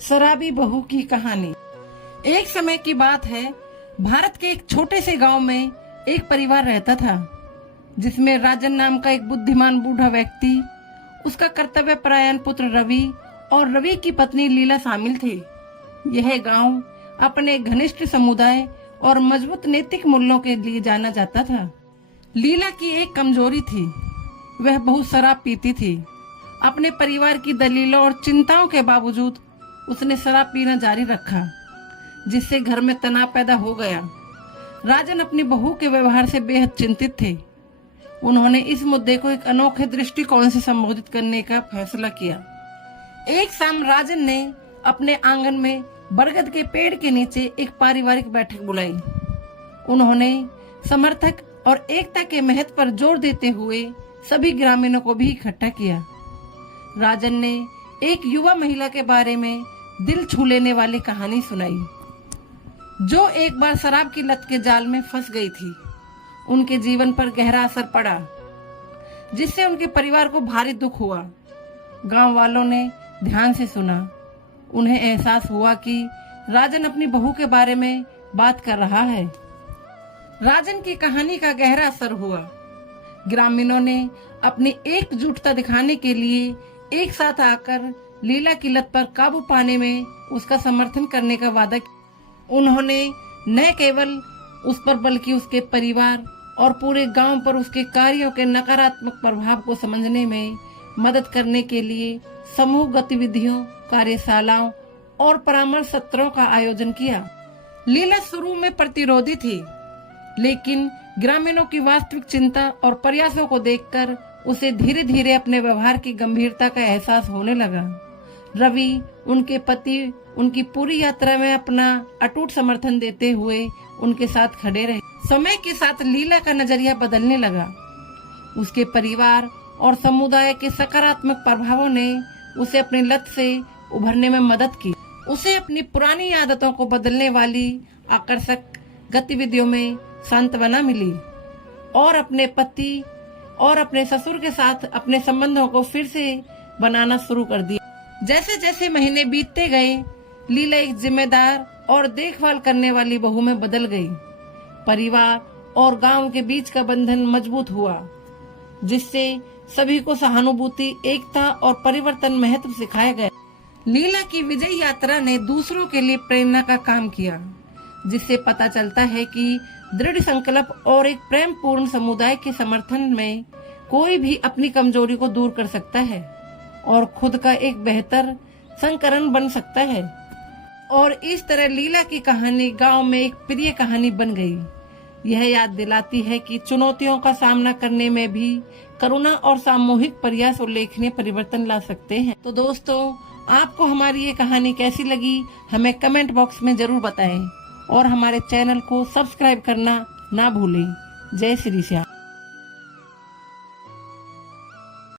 शराबी बहू की कहानी। एक समय की बात है, भारत के एक छोटे से गांव में एक परिवार रहता था, जिसमें राजन नाम का एक बुद्धिमान बूढ़ा व्यक्ति, उसका कर्तव्य परायण पुत्र रवि और रवि की पत्नी लीला शामिल थे। यह गांव अपने घनिष्ठ समुदाय और मजबूत नैतिक मूल्यों के लिए जाना जाता था। लीला की एक कमजोरी थी, वह बहुत शराब पीती थी। अपने परिवार की दलीलों और चिंताओं के बावजूद उसने शराब पीना जारी रखा, जिससे घर में तनाव पैदा हो गया। राजन अपनी बहू के व्यवहार से बेहद चिंतित थे। उन्होंने इस मुद्दे को एक अनोखे दृष्टिकोण से संबोधित करने का फैसला किया। एक शाम राजन ने अपने आंगन में बरगद के पेड़ के नीचे एक पारिवारिक बैठक बुलाई। उन्होंने समर्थक और एकता के महत्व पर जोर देते हुए सभी ग्रामीणों को भी इकट्ठा किया। राजन ने एक युवा महिला के बारे में दिल छू लेने वाली कहानी सुनाई, जो एक बार शराब की लत के जाल में फंस गई थी। उनके जीवन पर गहरा असर पड़ा, जिससे उनके परिवार को भारी दुख हुआ। गांव वालों ने ध्यान से सुना। उन्हें एहसास हुआ कि राजन अपनी बहू के बारे में बात कर रहा है। राजन की कहानी का गहरा असर हुआ। ग्रामीणों ने अपनी एकजुटता दिखाने के लिए एक साथ आकर लीला की लत पर काबू पाने में उसका समर्थन करने का वादा किया। उन्होंने न केवल उस पर बल्कि उसके परिवार और पूरे गांव पर उसके कार्यों के नकारात्मक प्रभाव को समझने में मदद करने के लिए समूह गतिविधियों, कार्यशालाओं और परामर्श सत्रों का आयोजन किया। लीला शुरू में प्रतिरोधी थी, लेकिन ग्रामीणों की वास्तविक चिंता और प्रयासों को देखकर उसे धीरे धीरे अपने व्यवहार की गंभीरता का एहसास होने लगा। रवि, उनके पति, उनकी पूरी यात्रा में अपना अटूट समर्थन देते हुए उनके साथ खड़े रहे। समय के साथ लीला का नजरिया बदलने लगा। उसके परिवार और समुदाय के सकारात्मक प्रभावों ने उसे अपनी लत से उभरने में मदद की। उसे अपनी पुरानी आदतों को बदलने वाली आकर्षक गतिविधियों में सांत्वना मिली और अपने पति और अपने ससुर के साथ अपने संबंधों को फिर से बनाना शुरू कर दिया। जैसे जैसे महीने बीतते गए, लीला एक जिम्मेदार और देखभाल करने वाली बहू में बदल गई। परिवार और गांव के बीच का बंधन मजबूत हुआ, जिससे सभी को सहानुभूति, एकता और परिवर्तन महत्व सिखाया गया। लीला की विजय यात्रा ने दूसरों के लिए प्रेरणा का काम किया, जिससे पता चलता है कि दृढ़ संकल्प और एक प्रेम पूर्ण समुदाय के समर्थन में कोई भी अपनी कमजोरी को दूर कर सकता है और खुद का एक बेहतर संस्करण बन सकता है। और इस तरह लीला की कहानी गांव में एक प्रिय कहानी बन गई। यह याद दिलाती है कि चुनौतियों का सामना करने में भी करुणा और सामूहिक प्रयास उल्लेखनीय परिवर्तन ला सकते हैं। तो दोस्तों, आपको हमारी ये कहानी कैसी लगी, हमें कमेंट बॉक्स में जरूर बताएं और हमारे चैनल को सब्सक्राइब करना ना भूलें। जय श्री श्याम।